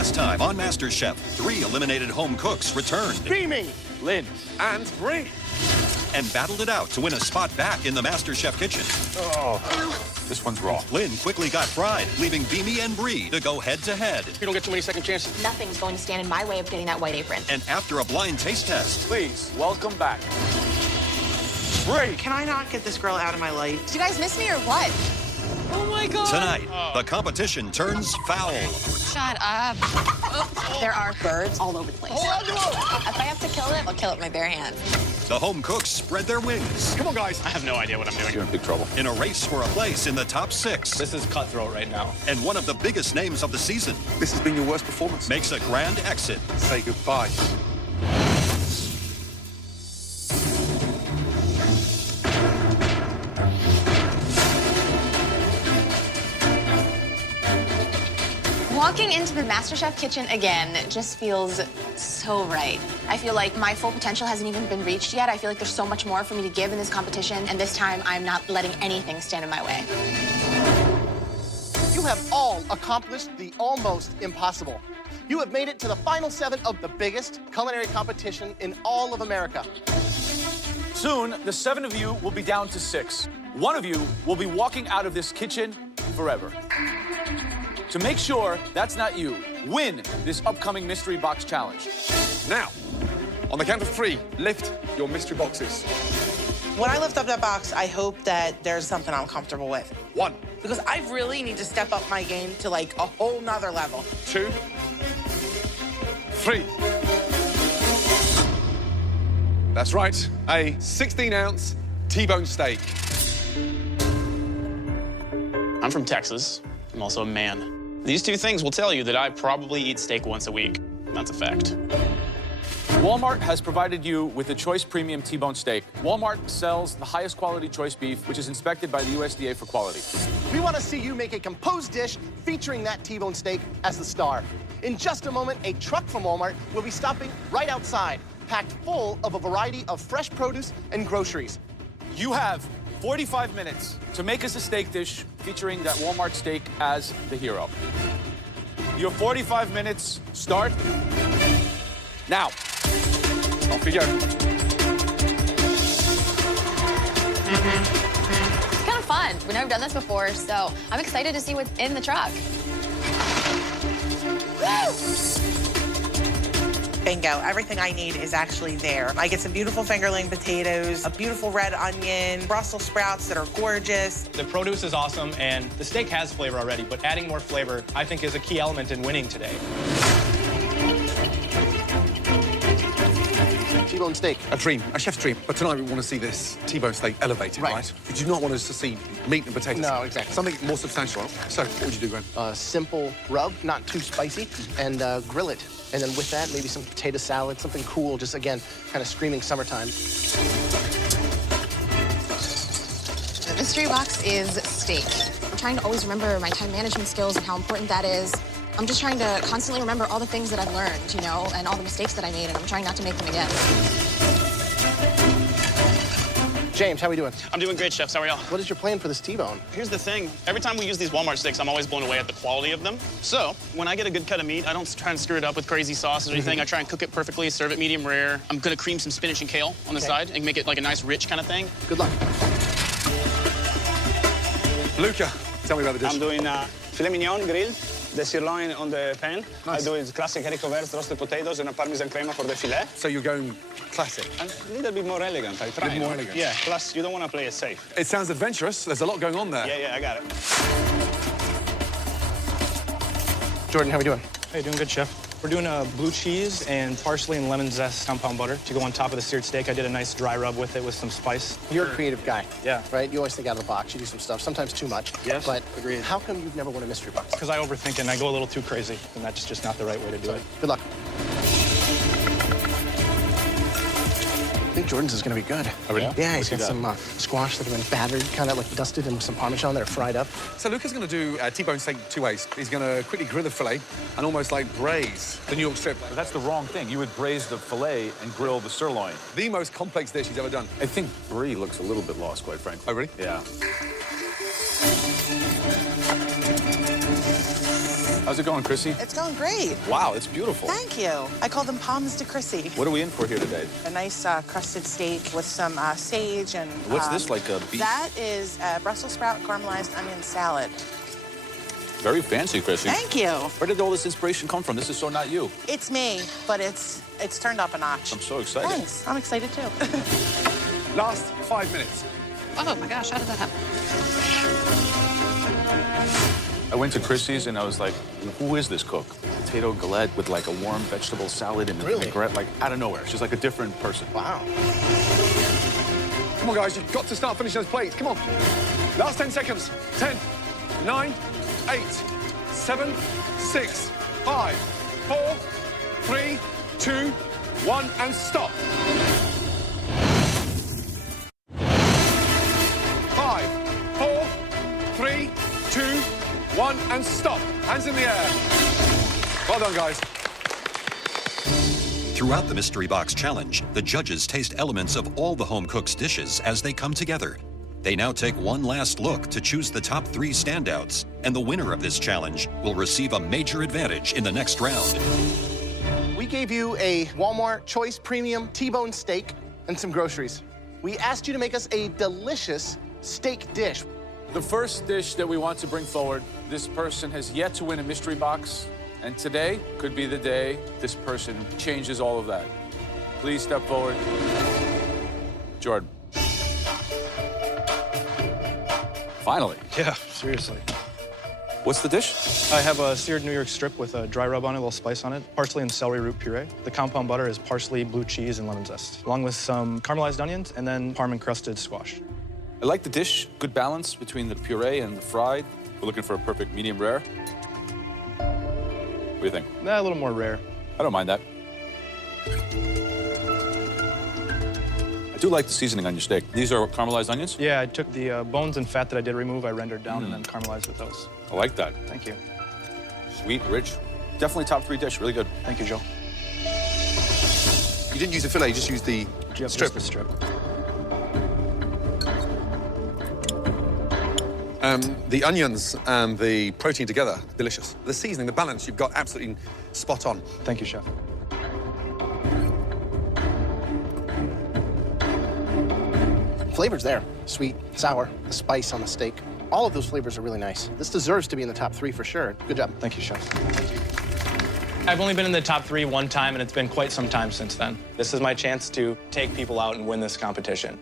Last time on MasterChef, 3 eliminated home cooks returned. Beaming, Lynn, and Bree. And battled it out to win a spot back in the MasterChef kitchen. Oh, this one's raw. Lynn quickly got fried, leaving Beamy and Bree to go head-to-head. You don't get too many second chances. Nothing's going to stand in my way of getting that white apron. And after a blind taste test, Please, welcome back. Bree. Can I not get this girl out of my life? Did you guys miss me or what? Oh my God. tonight, the competition turns foul. Shut up. There are birds all over the place. If I have to kill it, I'll kill it with my bare hands. The home cooks spread their wings Come on, guys. I have no idea what I'm doing. You're in big trouble. in a race for a place in the top 6. This is cutthroat right now. And one of the biggest names of the season This has been your worst performance. makes a grand exit. Say goodbye. Walking into the MasterChef kitchen again just feels so right. I feel like my full potential hasn't even been reached yet. I feel like there's so much more for me to give in this competition, and this time I'm not letting anything stand in my way. You have all accomplished the almost impossible. You have made it to the final 7 of the biggest culinary competition in all of America. Soon, the 7 of you will be down to 6. One of you will be walking out of this kitchen forever. To make sure that's not you, win this upcoming mystery box challenge. Now, on the count of 3, lift your mystery boxes. When I lift up that box, I hope that there's something I'm comfortable with. 1, Because I really need to step up my game to like a whole nother level. 2, 3. That's right, a 16-ounce T-bone steak. I'm from Texas. I'm also a man. These 2 things will tell you that I probably eat steak once a week. That's a fact. Walmart has provided you with the Choice Premium T-bone steak. Walmart sells the highest quality choice beef, which is inspected by the USDA for quality. We want to see you make a composed dish featuring that T-bone steak as the star. In just a moment, a truck from Walmart will be stopping right outside, packed full of a variety of fresh produce and groceries. You have 45 minutes to make us a steak dish featuring that Walmart steak as the hero. Your 45 minutes start now. Off we go. It's kind of fun. We've never done this before, so I'm excited to see what's in the truck. Bingo. Everything I need is actually there. I get some beautiful fingerling potatoes, a beautiful red onion, Brussels sprouts that are gorgeous. The produce is awesome, and the steak has flavor already, but adding more flavor, I think, is a key element in winning today. T-bone steak. A dream, a chef's dream. But tonight we want to see this T-bone steak elevated, right? You do not want us to see meat and potatoes. No, exactly. Something more substantial. So, what would you do, Gwen? Simple rub, not too spicy, and grill it. And then with that, maybe some potato salad, something cool, just again, kind of screaming summertime. The mystery box is steak. I'm trying to always remember my time management skills and how important that is. I'm just trying to constantly remember all the things that I've learned, you know, and all the mistakes that I made, and I'm trying not to make them again. James, how are we doing? I'm doing great, chefs. How are y'all? What is your plan for this T-bone? Here's the thing. Every time we use these Walmart steaks, I'm always blown away at the quality of them. So when I get a good cut of meat, I don't try and screw it up with crazy sauce or anything. I try and cook it perfectly, serve it medium rare. I'm going to cream some spinach and kale on the side and make it like a nice, rich kind of thing. Good luck. Luca, tell me about the dish. I'm doing filet mignon grilled, the sirloin on the pan. Nice. I do is classic haricot verts, roasted potatoes, and a parmesan crema for the filet. So you're going classic. And a little bit more elegant, I try. A bit more elegant. Yeah, plus you don't want to play it safe. It sounds adventurous. There's a lot going on there. Yeah, I got it. Jordan, how are we doing? Hey, doing good, chef. We're doing a blue cheese and parsley and lemon zest compound butter to go on top of the seared steak. I did a nice dry rub with it with some spice. You're a creative guy. Yeah. Right? You always think out of the box. You do some stuff, sometimes too much. Yes, But agreed. how come you've never won a mystery box? Because I overthink it and I go a little too crazy, and that's just not the right way to do it. Good luck. I think Jordan's is going to be good. Oh, really? Yeah, he's What's got he some squash that have been battered, kind of like dusted, and some Parmesan that are fried up. So Luca's going to do T-bone steak 2 ways. He's going to quickly grill the fillet and almost like braise the New York strip. But that's the wrong thing. You would braise the filet and grill the sirloin. The most complex dish he's ever done. I think Brie looks a little bit lost, quite frankly. Oh, really? Yeah. How's it going, Chrissy? It's going great. Wow, it's beautiful. Thank you. I call them palms de Chrissy. What are we in for here today? A nice crusted steak with some sage and... What's this, like a beef? That is Brussels sprout caramelized onion salad. Very fancy, Chrissy. Thank you. Where did all this inspiration come from? This is so not you. It's me, but it's turned up a notch. I'm so excited. Thanks. I'm excited too. Last 5 minutes. Oh my gosh, how did that happen? I went to Chrissy's and I was like, who is this cook? Potato galette with like a warm vegetable salad and Really? vinaigrette, like out of nowhere. She's like a different person. Wow. Come on, guys, you've got to start finishing those plates. Come on. Last 10 seconds. 10, 9, 8, 7, 6, 5, 4, 3, 2, 1, and stop. 5, 4, 3, 2, 1, and stop. Hands in the air. Well done, guys. Throughout the Mystery Box Challenge, the judges taste elements of all the home cook's dishes as they come together. They now take one last look to choose the top 3 standouts, and the winner of this challenge will receive a major advantage in the next round. We gave you a Walmart Choice Premium T-bone steak and some groceries. We asked you to make us a delicious steak dish. The first dish that we want to bring forward, this person has yet to win a mystery box, and today could be the day this person changes all of that. Please step forward. Jordan. Finally. Yeah, seriously. What's the dish? I have a seared New York strip with a dry rub on it, a little spice on it, parsley and celery root puree. The compound butter is parsley, blue cheese, and lemon zest, along with some caramelized onions and then parm-encrusted squash. I like the dish. Good balance between the puree and the fried. We're looking for a perfect medium rare. What do you think? A little more rare. I don't mind that. I do like the seasoning on your steak. These are caramelized onions? Yeah, I took the bones and fat that I did remove, I rendered down and then caramelized with those. I like that. Thank you. Sweet, rich. Definitely top 3 dish. Really good. Thank you, Joe. You didn't use the fillet, you just used the Yep, strip. just the strip. The onions and the protein together, delicious. The seasoning, the balance, you've got absolutely spot on. Thank you, chef. Flavor's there. Sweet, sour, the spice on the steak. All of those flavors are really nice. This deserves to be in the top 3 for sure. Good job. Thank you, chef. I've only been in the top 3 one time, and it's been quite some time since then. This is my chance to take people out and win this competition.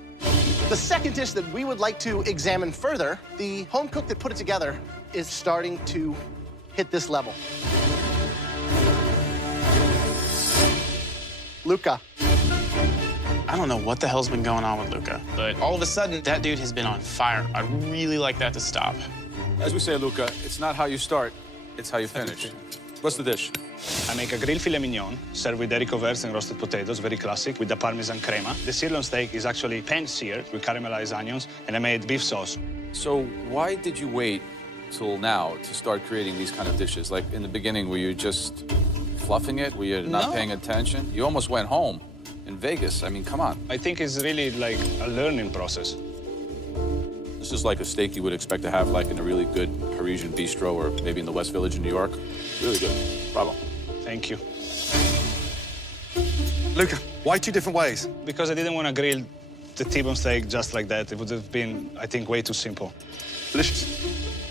The second dish that we would like to examine further, the home cook that put it together is starting to hit this level. Luca. I don't know what the hell's been going on with Luca, but all of a sudden, that dude has been on fire. I really like that to stop. As we say, Luca, it's not how you start, it's how you finish. What's the dish? I make a grilled filet mignon, served with haricot verts and roasted potatoes, very classic, with the Parmesan crema. The sirloin steak is actually pan-seared with caramelized onions, and I made beef sauce. So why did you wait till now to start creating these kind of dishes? Like in the beginning, were you just fluffing it? Were you not No. paying attention? You almost went home in Vegas. I mean, come on. I think it's really like a learning process. This is like a steak you would expect to have like in a really good Parisian bistro or maybe in the West Village in New York. Really good. Bravo. Thank you. Luca, why 2 different ways? Because I didn't want to grill the T-bone steak just like that. It would have been, I think, way too simple. Delicious.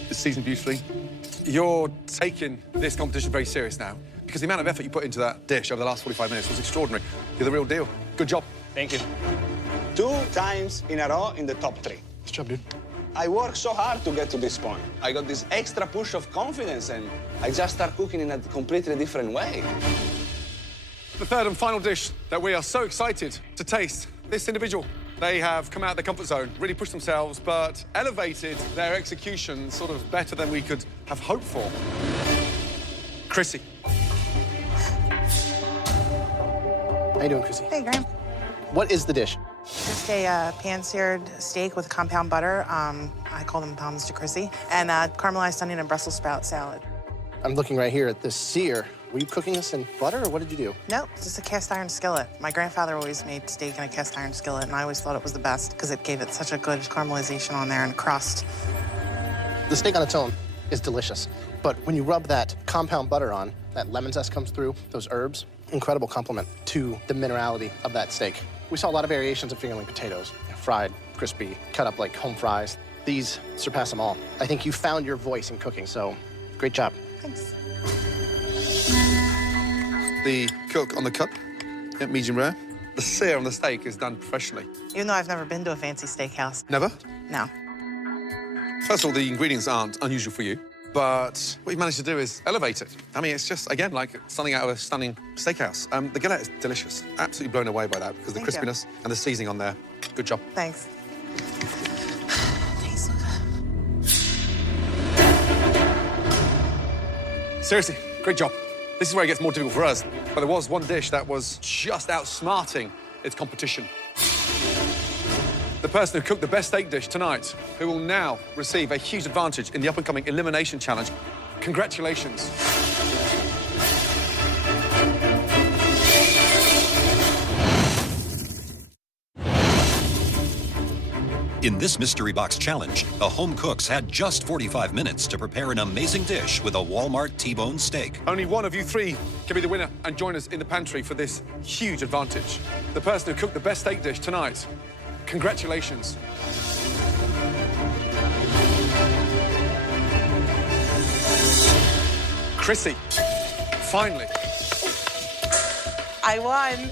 It's seasoned beautifully. You're taking this competition very serious now because the amount of effort you put into that dish over the last 45 minutes was extraordinary. You're the real deal. Good job. Thank you. 2 times in a row in the top 3. Good job, dude. I worked so hard to get to this point. I got this extra push of confidence, and I just start cooking in a completely different way. The third and final dish that we are so excited to taste. This individual, they have come out of their comfort zone, really pushed themselves, but elevated their execution sort of better than we could have hoped for. Chrissy. How you doing, Chrissy? Hey, Graham. What is the dish? Just a pan-seared steak with compound butter. I call them palms de Chrissy. And caramelized onion and Brussels sprout salad. I'm looking right here at this sear. Were you cooking this in butter, or what did you do? Nope, just a cast iron skillet. My grandfather always made steak in a cast iron skillet, and I always thought it was the best because it gave it such a good caramelization on there and crust. The steak on its own is delicious. But when you rub that compound butter on, that lemon zest comes through, those herbs, incredible complement to the minerality of that steak. We saw a lot of variations of fingerling potatoes, fried, crispy, cut up like home fries. These surpass them all. I think you found your voice in cooking, so great job. Thanks. The cook on the cup, medium rare. The sear on the steak is done professionally. Even though I've never been to a fancy steakhouse. Never? No. First of all, the ingredients aren't unusual for you, but what you've managed to do is elevate it. I mean, it's just, again, like something out of a stunning steakhouse. The galette is delicious. Absolutely blown away by that because of the Thank you. crispiness and the seasoning on there. Good job. Thanks. Tastes so good. Seriously, great job. This is where it gets more difficult for us. But there was one dish that was just outsmarting its competition. The person who cooked the best steak dish tonight, who will now receive a huge advantage in the up-and-coming elimination challenge. Congratulations. In this mystery box challenge, the home cooks had just 45 minutes to prepare an amazing dish with a Walmart T-bone steak. Only one of you three can be the winner and join us in the pantry for this huge advantage. The person who cooked the best steak dish tonight, congratulations. Chrissy, finally. I won.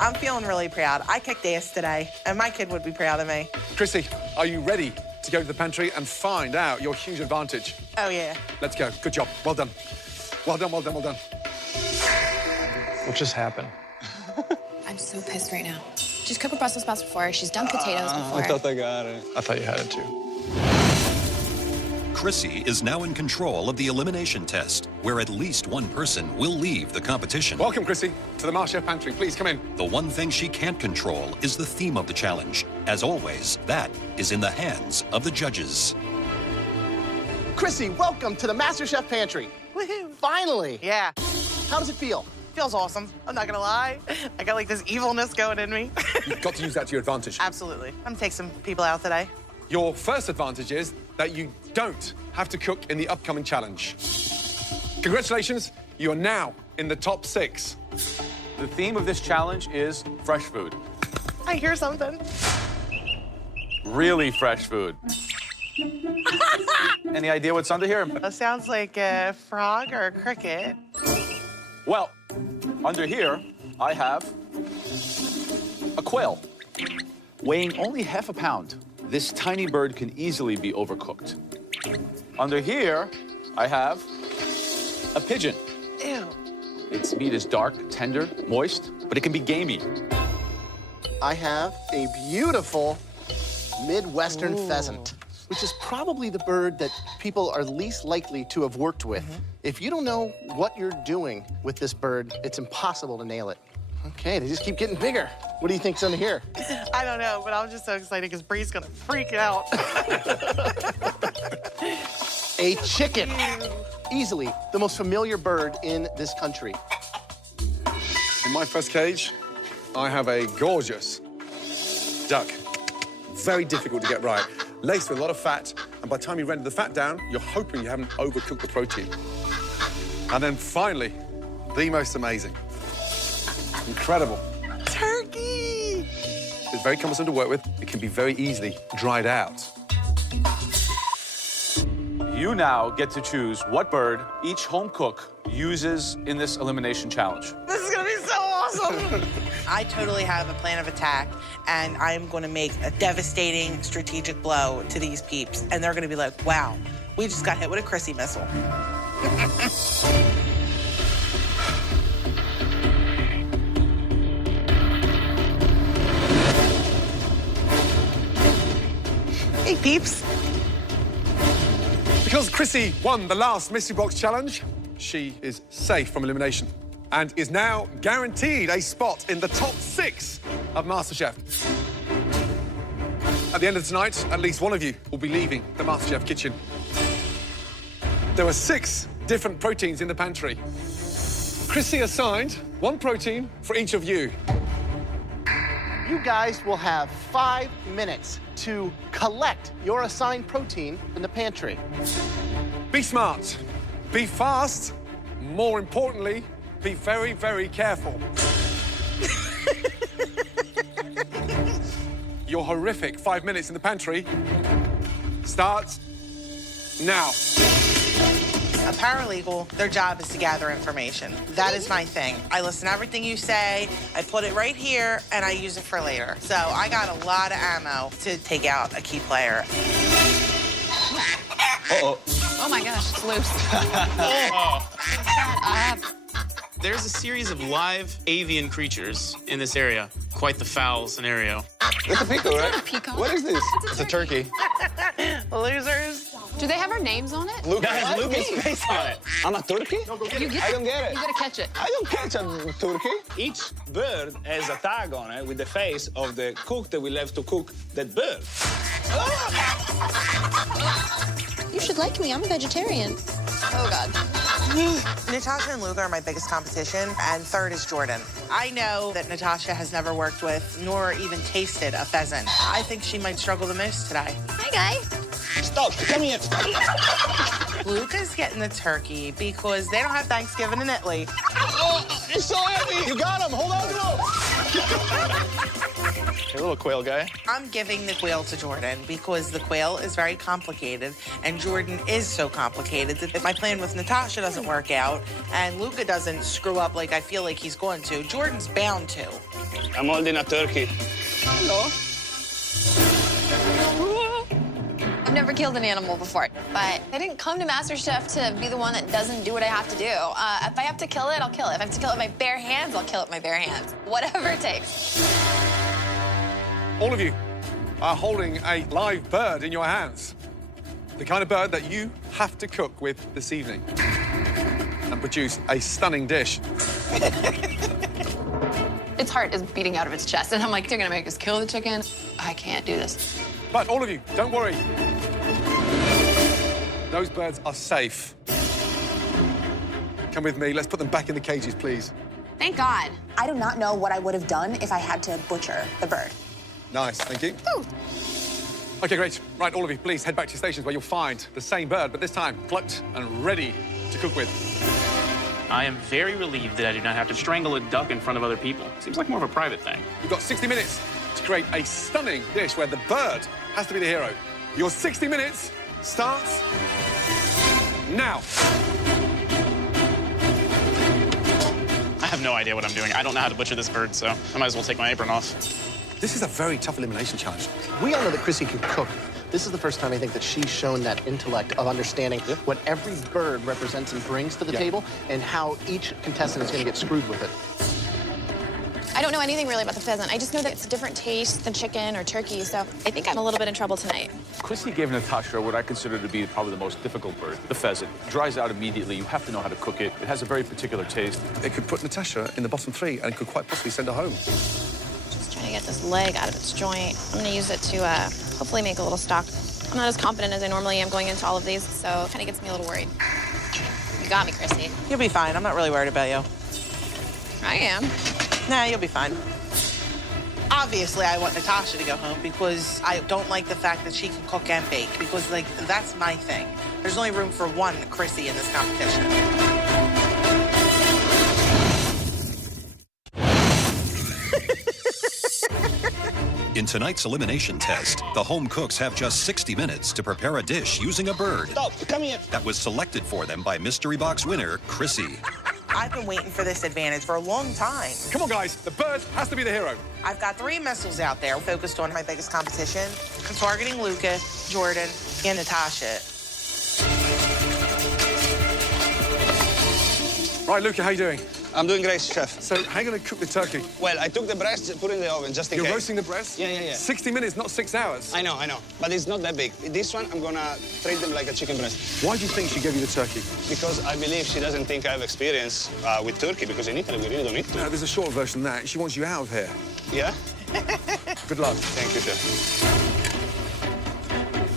I'm feeling really proud. I kicked ass today, and my kid would be proud of me. Chrissy, are you ready to go to the pantry and find out your huge advantage? Oh, yeah. Let's go. Good job. Well done. Well done, well done, well done. What just happened? I'm so pissed right now. She's cooked Brussels sprouts before. She's done potatoes before. I thought I got it. I thought you had it too. Chrissy is now in control of the elimination test, where at least one person will leave the competition. Welcome, Chrissy, to the MasterChef pantry. Please come in. The one thing she can't control is the theme of the challenge. As always, that is in the hands of the judges. Chrissy, welcome to the MasterChef pantry. Woohoo. Finally. Yeah. How does it feel? Feels awesome. I'm not gonna lie. I got like this evilness going in me. You've got to use that to your advantage. Absolutely. I'm gonna take some people out today. Your first advantage is that you don't have to cook in the upcoming challenge. Congratulations, you are now in the top 6. The theme of this challenge is fresh food. I hear something. Really fresh food. Any idea what's under here? That sounds like a frog or a cricket. Well, under here, I have a quail, weighing only half a pound. This tiny bird can easily be overcooked. Under here, I have a pigeon. Ew. Its meat is dark, tender, moist, but it can be gamey. I have a beautiful Midwestern pheasant, which is probably the bird that people are least likely to have worked with. If you don't know what you're doing with this bird, it's impossible to nail it. Okay, they just keep getting bigger. What do you think's under here? I don't know, but I'm just so excited because Bree's gonna freak out. A chicken. Easily the most familiar bird in this country. In my first cage, I have a gorgeous duck. Very difficult to get right. Laced with a lot of fat, and by the time you render the fat down, you're hoping you haven't overcooked the protein. And then finally, the most amazing. Incredible. Turkey! It's very cumbersome to work with. It can be very easily dried out. You now get to choose what bird each home cook uses in this elimination challenge. This is gonna be so awesome! I totally have a plan of attack, and I'm gonna make a devastating strategic blow to these peeps, and they're gonna be like, wow, we just got hit with a Chrissy missile. Hey, peeps. Because Chrissy won the last Mystery Box Challenge, she is safe from elimination and is now guaranteed a spot in the top 6 of MasterChef. At the end of tonight, at least one of you will be leaving the MasterChef kitchen. There were 6 different proteins in the pantry. Chrissy assigned 1 protein for each of you. You guys will have 5 minutes to collect your assigned protein in the pantry. Be smart. Be fast. More importantly, be very, very careful. Your horrific 5 minutes in the pantry starts now. A paralegal, their job is to gather information. That is my thing. I listen to everything you say, I put it right here, and I use it for later. So I got a lot of ammo to take out a key player. Uh-oh. Oh my gosh, it's loose. There's a series of live avian creatures in this area. Quite the foul scenario. It's a pico, right? It's a peacock. What is this? It's a turkey. Losers. Do they have our names on it? Luke, That has Lucas' face on it. I'm a turkey? I don't get it. You gotta catch it. I don't catch a turkey. Each bird has a tag on it with the face of the cook that we left to cook that bird. You should like me. I'm a vegetarian. Oh, God. Natasha and Luca are my biggest competition, and third is Jordan. I know that Natasha has never worked with nor even tasted a pheasant. I think she might struggle the most today. Hi, guy. Stop, come here. Luca's getting the turkey because they don't have Thanksgiving in Italy. Oh, it's so heavy. You got him. Hold on to him. Hey, little quail guy. I'm giving the quail to Jordan because the quail is very complicated, and Jordan is so complicated that if my plan with Natasha doesn't work out and Luca doesn't screw up like I feel like he's going to, Jordan's bound to. I'm holding a turkey. Hello. I've never killed an animal before, but I didn't come to MasterChef to be the one that doesn't do what I have to do. If I have to kill it, I'll kill it. If I have to kill it with my bare hands, I'll kill it with my bare hands. Whatever it takes. All of you are holding a live bird in your hands. The kind of bird that you have to cook with this evening and produce a stunning dish. Its heart is beating out of its chest, and I'm like, they're gonna make us kill the chicken. I can't do this. But all of you, don't worry. Those birds are safe. Come with me. Let's put them back in the cages, please. Thank God. I do not know what I would have done if I had to butcher the bird. Nice, thank you. Ooh. Okay, great. Right, all of you, please head back to your stations where you'll find the same bird, but this time plucked and ready to cook with. I am very relieved that I do not have to strangle a duck in front of other people. Seems like more of a private thing. You've got 60 minutes to create a stunning dish where the bird has to be the hero. Your 60 minutes starts now. I have no idea what I'm doing. I don't know how to butcher this bird, so I might as well take my apron off. This is a very tough elimination challenge. We all know that Chrissy can cook. This is the first time I think that she's shown that intellect of understanding what every bird represents and brings to the table and how each contestant is going to get screwed with it. I don't know anything really about the pheasant. I just know that it's a different taste than chicken or turkey, so I think I'm a little bit in trouble tonight. Chrissy gave Natasha what I consider to be probably the most difficult bird, the pheasant. It dries out immediately. You have to know how to cook it. It has a very particular taste. It could put Natasha in the bottom three and could quite possibly send her home. Just trying to get this leg out of its joint. I'm gonna use it to hopefully make a little stock. I'm not as confident as I normally am going into all of these, so it kind of gets me a little worried. You got me, Chrissy. You'll be fine. I'm not really worried about you. I am. Nah, you'll be fine. Obviously, I want Natasha to go home because I don't like the fact that she can cook and bake because, like, that's my thing. There's only room for one Chrissy in this competition. In tonight's elimination test, the home cooks have just 60 minutes to prepare a dish using a bird Stop, come here. that was selected for them by mystery box winner Chrissy. I've been waiting for this advantage for a long time. Come on, guys. The bird has to be the hero. I've got 3 missiles out there focused on my biggest competition. I'm targeting Luca, Jordan, and Natasha. Right, Luca, how you doing? I'm doing great, chef. So, how are you going to cook the turkey? Well, I took the breast, put it in the oven just in You're case. roasting the breast? Yeah. 60 minutes, not 6 hours. I know. But it's not that big. This one, I'm gonna treat them like a chicken breast. Why do you think she gave you the turkey? Because I believe she doesn't think I have experience with turkey, because in Italy, we really don't eat turkey. No, there's a short version of that. She wants you out of here. Yeah? Good luck. Thank you, chef.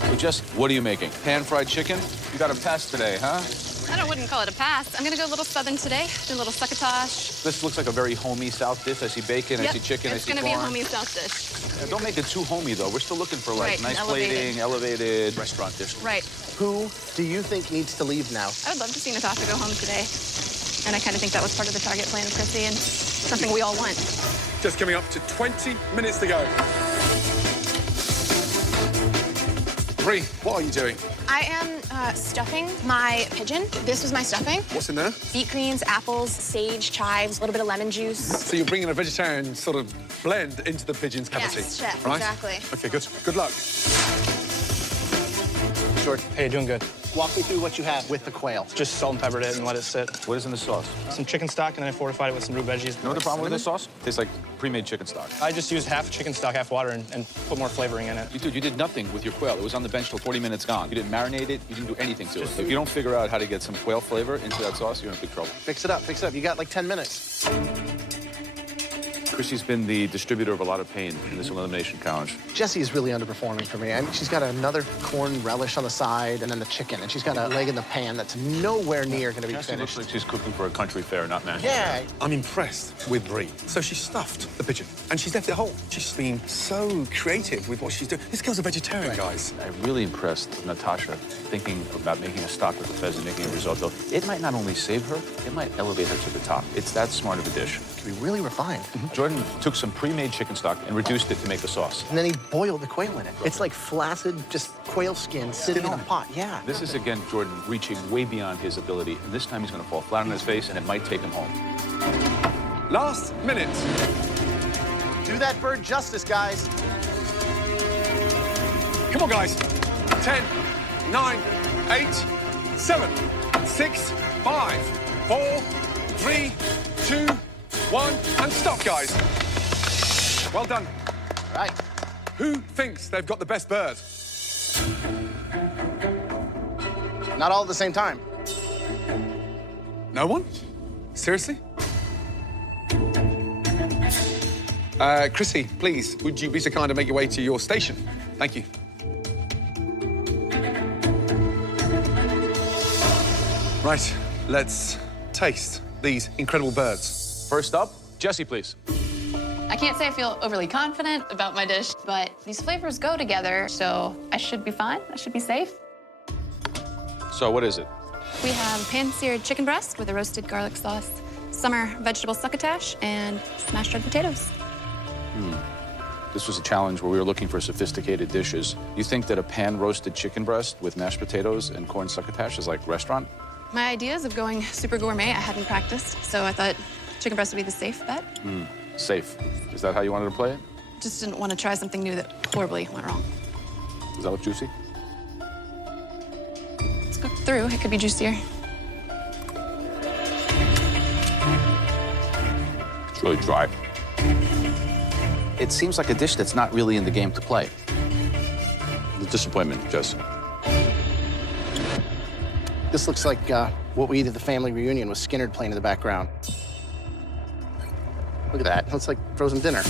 So, Jess, what are you making? Pan-fried chicken? You got a pass today, huh? I wouldn't call it a pass. I'm gonna go a little southern today, do a little succotash. This looks like a very homey South dish. I see bacon, I see chicken, I see corn. It's gonna be a homey South dish. Yeah, don't make it too homey, though. We're still looking for, like, Right, nice elevated. plating, elevated restaurant dish. Right. Who do you think needs to leave now? I would love to see Natasha go home today. And I kind of think that was part of the target plan of Chrissy and something we all want. Just coming up to 20 minutes to go. Bree, what are you doing? I am stuffing my pigeon. This was my stuffing. What's in there? Beet greens, apples, sage, chives, a little bit of lemon juice. So you're bringing a vegetarian sort of blend into the pigeon's cavity. Yes, chef, right? exactly. Okay, good. Good luck. Jordan, Hey, doing good. walk me through what you have with the quail. Just salt and peppered it and let it sit. What is in the sauce? Some chicken stock, and then I fortified it with some root veggies. You know what the problem with this sauce? Tastes like pre-made chicken stock. I just used half chicken stock, half water, and put more flavoring in it. You did nothing with your quail. It was on the bench till 40 minutes gone. You didn't marinate it. You didn't do anything to it. If you don't figure out how to get some quail flavor into that sauce, you're in big trouble. Fix it up, fix it up. You got like 10 minutes. Chrissy's been the distributor of a lot of pain in this elimination challenge. Jessie is really underperforming for me. I mean, she's got another corn relish on the side and then the chicken, and she's got a leg in the pan that's nowhere near going to be Jessie looks finished. like she's cooking for a country fair, not Manchester. Yeah. I'm impressed with Bree. So she stuffed the pigeon, and she's left it whole. She's been so creative with what she's doing. This girl's a vegetarian, guys. I'm really impressed with Natasha thinking about making a stock with the pheasant, making a risotto. It might not only save her, it might elevate her to the top. It's that smart of a dish. Can be really refined. Jordan took some pre-made chicken stock and reduced it to make the sauce. And then he boiled the quail in it. It's like flaccid, just quail skin sitting in a pot. Yeah. This is, again, Jordan reaching way beyond his ability, and this time he's going to fall flat on his face, and it might take him home. Last minute. Do that bird justice, guys. Come on, guys. 10, 9, 8, 7, 6, 5, 4, 3, 2, 1, and stop, guys. Well done. All right. Who thinks they've got the best bird? Not all at the same time. No one? Seriously? Chrissy, please, would you be so kind to make your way to your station? Thank you. Right, let's taste these incredible birds. First up, Jessie, please. I can't say I feel overly confident about my dish, but these flavors go together, so I should be fine. I should be safe. So what is it? We have pan-seared chicken breast with a roasted garlic sauce, summer vegetable succotash, and smashed red potatoes. This was a challenge where we were looking for sophisticated dishes. You think that a pan-roasted chicken breast with mashed potatoes and corn succotash is like restaurant? My ideas of going super gourmet I hadn't practiced, so I thought chicken breast would be the safe bet. Safe. Is that how you wanted to play it? Just didn't want to try something new that horribly went wrong. Does that look juicy? It's cooked through. It could be juicier. It's really dry. It seems like a dish that's not really in the game to play. The disappointment, Jess. This looks like what we eat at the family reunion with Skinnerd playing in the background. Look at that. Looks like frozen dinner.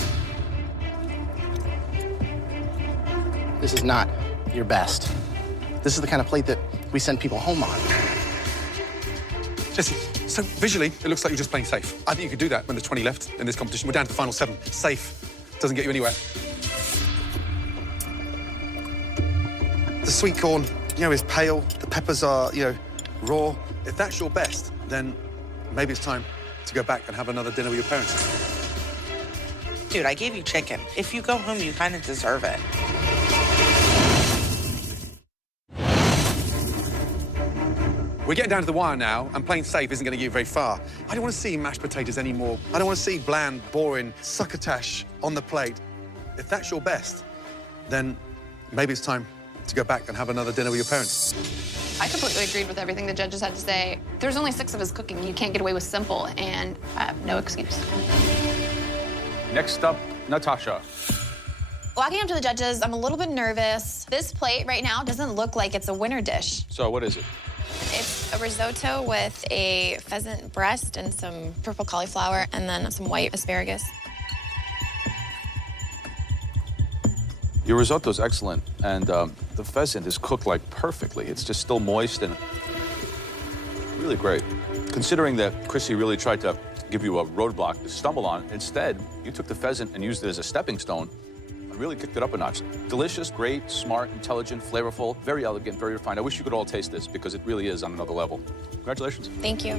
This is not your best. This is the kind of plate that we send people home on. Jessie, so visually, it looks like you're just playing safe. I think you could do that when there's 20 left in this competition. We're down to the final 7. Safe doesn't get you anywhere. The sweet corn, is pale. The peppers are, raw. If that's your best, then maybe it's time to go back and have another dinner with your parents. Dude, I gave you chicken. If you go home, you kind of deserve it. We're getting down to the wire now, and playing safe isn't going to get you very far. I don't want to see mashed potatoes anymore. I don't want to see bland, boring succotash on the plate. If that's your best, then maybe it's time to go back and have another dinner with your parents. I completely agreed with everything the judges had to say. There's only 6 of us cooking. You can't get away with simple, and I have no excuse. Next up, Natasha. Walking up to the judges, I'm a little bit nervous. This plate right now doesn't look like it's a winner dish. So what is it? It's a risotto with a pheasant breast and some purple cauliflower and then some white asparagus. Your risotto's excellent, and the pheasant is cooked like perfectly. It's just still moist and really great. Considering that Chrissy really tried to give you a roadblock to stumble on, instead, you took the pheasant and used it as a stepping stone and really kicked it up a notch. Delicious, great, smart, intelligent, flavorful, very elegant, very refined. I wish you could all taste this because it really is on another level. Congratulations. Thank you.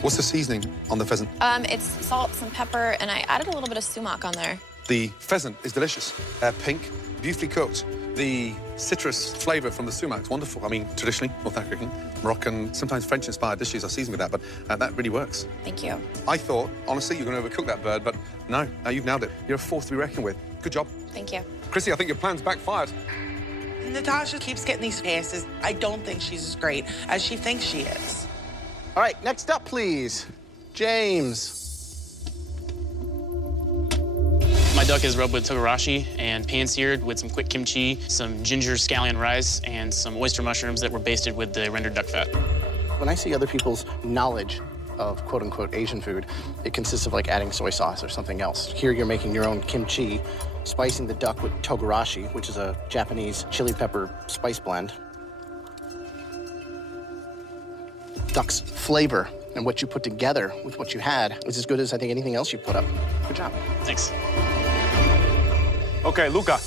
What's the seasoning on the pheasant? It's salt, some pepper, and I added a little bit of sumac on there. The pheasant is delicious. Pink, beautifully cooked. The citrus flavor from the sumac is wonderful. I mean, traditionally, North African, Moroccan, sometimes French-inspired dishes are seasoned with that, but that really works. Thank you. I thought, honestly, you're going to overcook that bird, but no, you've nailed it. You're a force to be reckoned with. Good job. Thank you. Chrissy, I think your plan's backfired. Natasha keeps getting these passes. I don't think she's as great as she thinks she is. All right, next up, please. James. My duck is rubbed with togarashi and pan-seared with some quick kimchi, some ginger scallion rice, and some oyster mushrooms that were basted with the rendered duck fat. When I see other people's knowledge of quote-unquote Asian food, it consists of like adding soy sauce or something else. Here you're making your own kimchi, spicing the duck with togarashi, which is a Japanese chili pepper spice blend. Duck's flavor and what you put together with what you had is as good as I think anything else you put up. Good job. Thanks. Okay, Luca.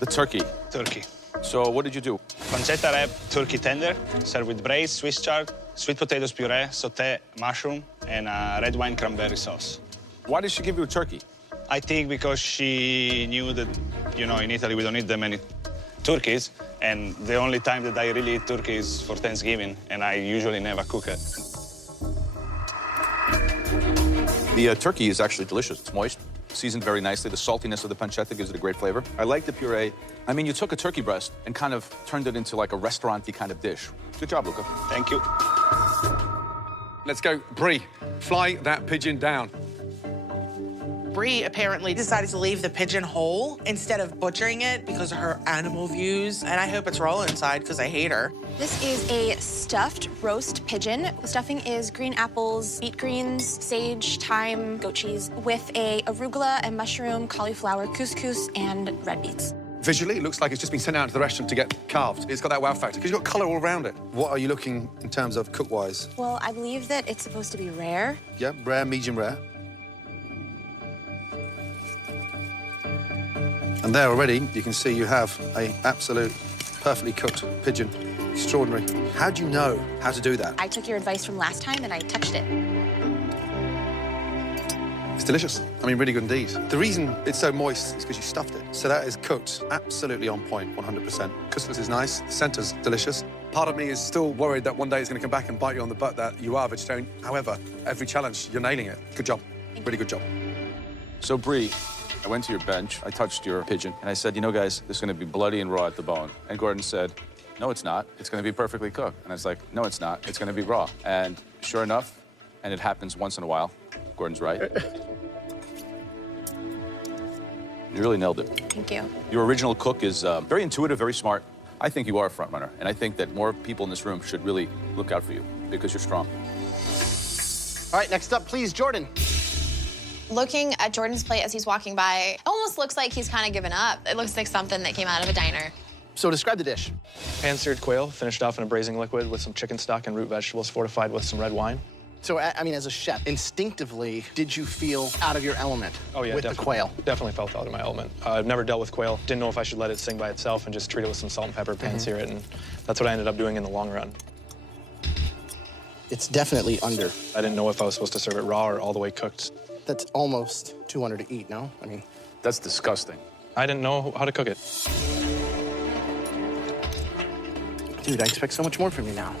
The turkey. Turkey. So what did you do? Pancetta wrap turkey tender, served with braised Swiss chard, sweet potatoes puree, sauté, mushroom, and red wine cranberry sauce. Why did she give you a turkey? I think because she knew that, you know, in Italy we don't eat that many turkeys, and the only time that I really eat turkey is for Thanksgiving, and I usually never cook it. The turkey is actually delicious. It's moist, seasoned very nicely. The saltiness of the pancetta gives it a great flavor. I like the puree. I mean, you took a turkey breast and kind of turned it into like a restaurant-y kind of dish. Good job, Luca. Thank you. Let's go. Brie, fly that pigeon down. Bree apparently decided to leave the pigeon whole instead of butchering it because of her animal views. And I hope it's raw inside because I hate her. This is a stuffed roast pigeon. The stuffing is green apples, beet greens, sage, thyme, goat cheese, with a arugula and mushroom, cauliflower, couscous, and red beets. Visually, it looks like it's just been sent out to the restaurant to get carved. It's got that wow factor because you've got colour all around it. What are you looking in terms of cook-wise? Well, I believe that it's supposed to be rare. Yeah, rare, medium rare. And there already, you can see you have a absolute perfectly cooked pigeon. Extraordinary. How do you know how to do that? I took your advice from last time and I touched it. It's delicious. I mean, really good indeed. The reason it's so moist is because you stuffed it. So that is cooked absolutely on point, 100%. Couscous is nice. The centre's delicious. Part of me is still worried that one day it's going to come back and bite you on the butt that you are vegetarian. However, every challenge, you're nailing it. Good job. Really good job. So, Bree, I went to your bench, I touched your pigeon, and I said, you know, guys, this is going to be bloody and raw at the bone. And Gordon said, no, it's not. It's going to be perfectly cooked. And I was like, no, it's not. It's going to be raw. And sure enough, and it happens once in a while, Gordon's right. You really nailed it. Thank you. Your original cook is very intuitive, very smart. I think you are a front runner, and I think that more people in this room should really look out for you because you're strong. All right, next up, please, Jordan. Looking at Jordan's plate as he's walking by, it almost looks like he's kind of given up. It looks like something that came out of a diner. So describe the dish. Pan-seared quail, finished off in a braising liquid with some chicken stock and root vegetables fortified with some red wine. So, I mean, as a chef, instinctively, did you feel out of your element with the quail? Definitely felt out of my element. I've never dealt with quail. Didn't know if I should let it sing by itself and just treat it with some salt and pepper, pan-sear it, and that's what I ended up doing in the long run. It's definitely under. I didn't know if I was supposed to serve it raw or all the way cooked. That's almost too under to eat, no? I mean... That's disgusting. I didn't know how to cook it. Dude, I expect so much more from you now.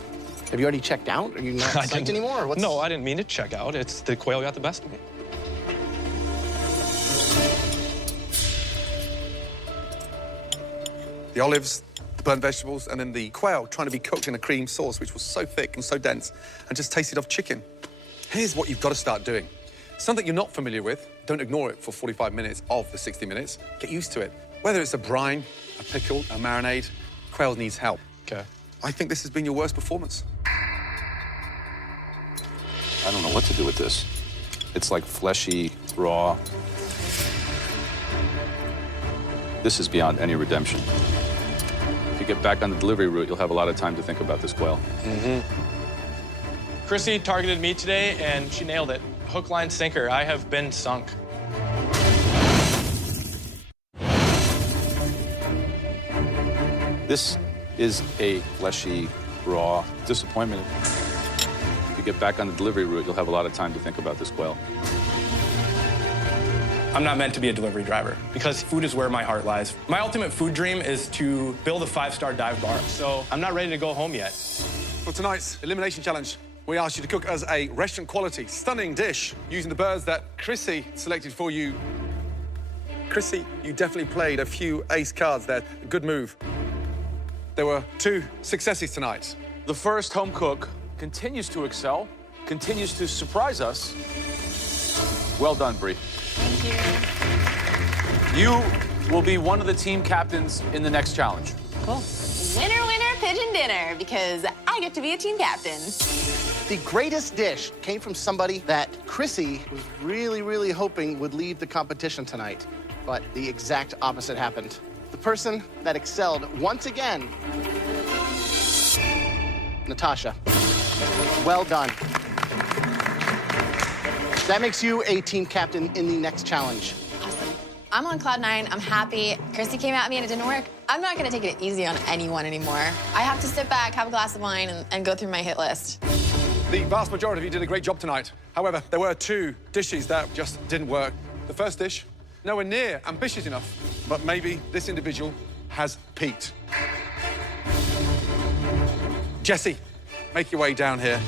Have you already checked out? Are you not psyched anymore? Or what's... No, I didn't mean to check out. It's the quail got the best of me. The olives, the burnt vegetables, and then the quail trying to be cooked in a cream sauce, which was so thick and so dense, and just tasted of chicken. Here's what you've got to start doing. Something you're not familiar with, don't ignore it for 45 minutes of the 60 minutes. Get used to it. Whether it's a brine, a pickle, a marinade, quail needs help. Okay. I think this has been your worst performance. I don't know what to do with this. It's like fleshy, raw. This is beyond any redemption. If you get back on the delivery route, you'll have a lot of time to think about this quail. Chrissy targeted me today, and she nailed it. Hook, line, sinker. I have been sunk. This is a fleshy, raw disappointment. If you get back on the delivery route, you'll have a lot of time to think about this quail. I'm not meant to be a delivery driver because food is where my heart lies. My ultimate food dream is to build a 5-star dive bar, so I'm not ready to go home yet. For tonight's elimination challenge, we asked you to cook us a restaurant-quality, stunning dish using the birds that Chrissy selected for you. Chrissy, you definitely played a few ace cards there. Good move. There were 2 successes tonight. The first home cook continues to excel, continues to surprise us. Well done, Bree. Thank you. You will be one of the team captains in the next challenge. Cool. Winner, winner, pigeon dinner, because I get to be a team captain. The greatest dish came from somebody that Chrissy was really hoping would leave the competition tonight, but the exact opposite happened. The person that excelled once again, Natasha. Well done. That makes you a team captain in the next challenge. Awesome. I'm on cloud 9. I'm happy. Chrissy came at me and it didn't work. I'm not going to take it easy on anyone anymore. I have to sit back, have a glass of wine, and go through my hit list. The vast majority of you did a great job tonight. However, there were 2 dishes that just didn't work. The first dish, nowhere near ambitious enough, but maybe this individual has peaked. Jesse, make your way down here.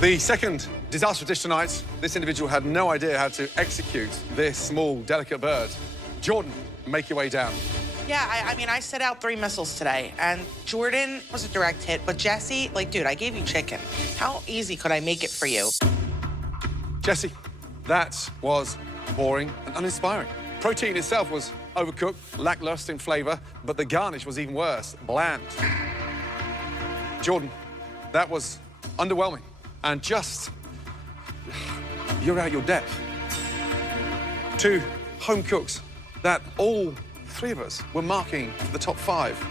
The second disastrous dish tonight, this individual had no idea how to execute this small, delicate bird. Jordan, make your way down. Yeah, I mean, I set out 3 missiles today, and Jordan was a direct hit, but Jesse, like, dude, I gave you chicken. How easy could I make it for you? Jesse, that was boring and uninspiring. Protein itself was overcooked, lackluster in flavor, but the garnish was even worse, bland. Jordan, that was underwhelming and just, you're out your depth. 2 home cooks that all 3 of us were marking for the top 5.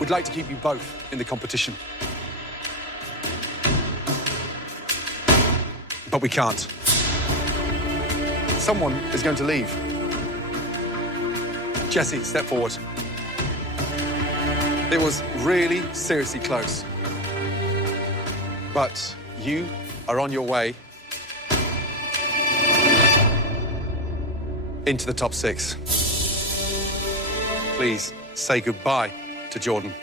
We'd like to keep you both in the competition. But we can't. Someone is going to leave. Jesse, step forward. It was really seriously close. But you are on your way into the top 6. Please say goodbye to Jordan.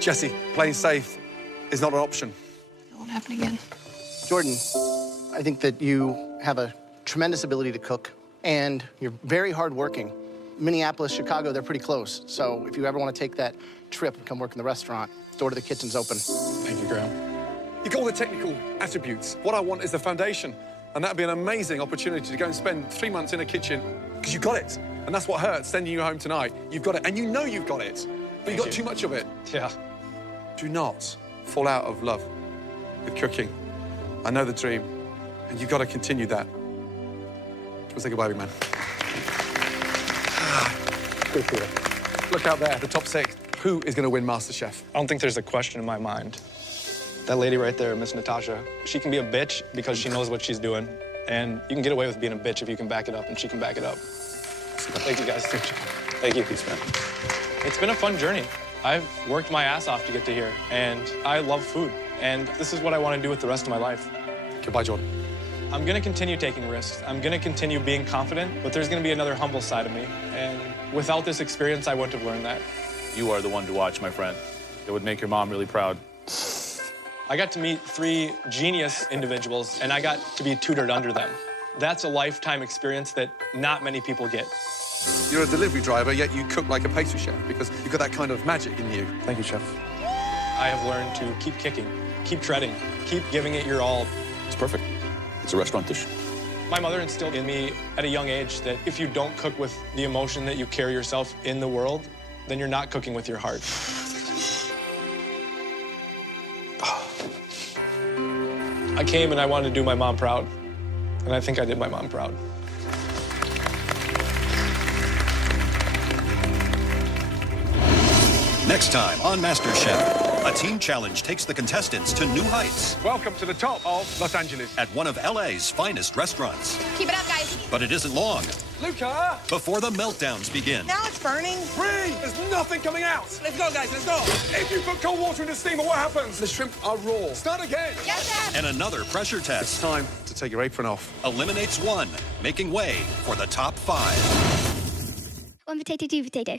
Jesse, playing safe is not an option. It won't happen again. Jordan, I think that you have a tremendous ability to cook, and you're very hardworking. Minneapolis, Chicago, they're pretty close. So if you ever want to take that trip and come work in the restaurant, door to the kitchen's open. Thank you, Graham. You got all the technical attributes. What I want is the foundation, and that'd be an amazing opportunity to go and spend 3 months in a kitchen, because you got it. And that's what hurts, sending you home tonight. You've got it, and you know you've got it, but you've got too much of it. Yeah. Do not fall out of love with cooking. I know the dream, and you've got to continue that. We'll say goodbye, big man. Good for you. Look out there, the top 6. Who is going to win MasterChef? I don't think there's a question in my mind. That lady right there, Miss Natasha, she can be a bitch because she knows what she's doing. And you can get away with being a bitch if you can back it up, and she can back it up. Thank you, guys. Thank you. Peace, man. It's been a fun journey. I've worked my ass off to get to here, and I love food. And this is what I want to do with the rest of my life. Goodbye, Jordan. I'm going to continue taking risks. I'm going to continue being confident, but there's going to be another humble side of me. And without this experience, I wouldn't have learned that. You are the one to watch, my friend. It would make your mom really proud. I got to meet 3 genius individuals, and I got to be tutored under them. That's a lifetime experience that not many people get. You're a delivery driver, yet you cook like a pastry chef because you've got that kind of magic in you. Thank you, Chef. I have learned to keep kicking, keep treading, keep giving it your all. It's perfect. It's a restaurant dish. My mother instilled in me at a young age that if you don't cook with the emotion that you carry yourself in the world, then you're not cooking with your heart. I came and I wanted to do my mom proud. And I think I did my mom proud. Next time on MasterChef, a team challenge takes the contestants to new heights Welcome to the top of Los Angeles. at one of LA's finest restaurants. Keep it up, guys. But it isn't long Luca! before the meltdowns begin. Now it's burning. Bree! There's nothing coming out! Let's go, guys, let's go. If you put cold water in the steamer, what happens? The shrimp are raw. Start again! Yes, Chef. And another pressure It's test time to take your apron off. eliminates one, making way for the top 5. One potato, two potato.